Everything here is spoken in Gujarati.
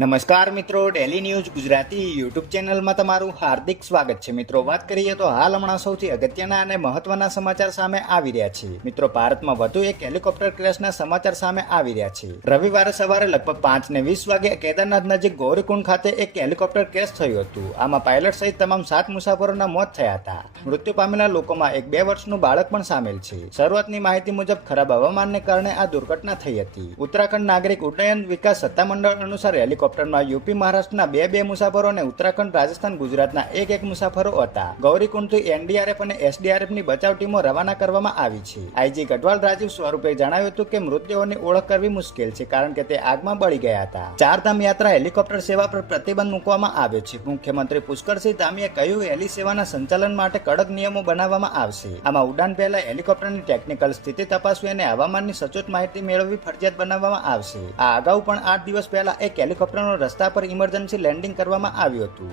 નમસ્કાર મિત્રો, ડેલી ન્યૂઝ ગુજરાતી યુટ્યુબ ચેનલમાં તમારું હાર્દિક સ્વાગત છે. મિત્રો, વાત કરીએ તો હાલ હમણાં સૌથી અગત્યના અને મહત્વના સમાચાર સામે આવી રહ્યા છે. મિત્રો, ભારતમાં વધુ એક હેલિકોપ્ટર ક્રેશના સમાચાર સામે આવી રહ્યા છે. રવિવારે સવારે લગભગ 5:20 વાગે કેદારનાથ નજીક ગૌરીકુંડ ખાતે એક હેલિકોપ્ટર ક્રેશ થયું હતું. આમાં પાયલટ સહિત તમામ 7 મુસાફરોના મોત થયા હતા. મૃત્યુ પામેલા લોકોમાં એક 2 વર્ષનું બાળક પણ સામેલ છે. શરૂઆતની માહિતી મુજબ ખરાબ હવામાનને કારણે આ દુર્ઘટના થઈ હતી. ઉત્તરાખંડ નાગરિક ઉડ્ડયન વિકાસ સત્તામંડળ અનુસાર હેલિકોપ્ટર યુપી મહારાષ્ટ્રના બે મુસાફરો અને ઉત્તરાખંડ રાજસ્થાન ગુજરાતના એક મુસાફરો હતા. ગૌરીકુંડથી એનડીઆરએફ અને એસડીઆરએફની બચાવ ટીમો રવાના કરવામાં આવી છે. આઈજી ગઢવાલ રાજીવ સ્વરૂપે જણાવ્યું હતું કે મૃતદેહોની ઓળખ કરવી મુશ્કેલ છે કારણ કે તે આગમાં બળી ગયા હતા. ચારધામ યાત્રા હેલિકોપ્ટર સેવા પર પ્રતિબંધ મૂકવામાં આવ્યો છે. મુખ્યમંત્રી પુષ્કરસિંહ ધામીએ કહ્યું, હેલી સેવાના સંચાલન માટે કડક નિયમો બનાવવામાં આવશે. આમાં ઉડાન પહેલા હેલિકોપ્ટરની ટેકનિકલ સ્થિતિ તપાસવી અને હવામાનની સચોટ માહિતી મેળવવી ફરજિયાત બનાવવામાં આવશે. આ અગાઉ પણ 8 દિવસ પહેલા એક હેલિકોપ્ટર રસ્તા પર ઇમરજન્સી લેન્ડિંગ કરવામાં આવ્યું હતું.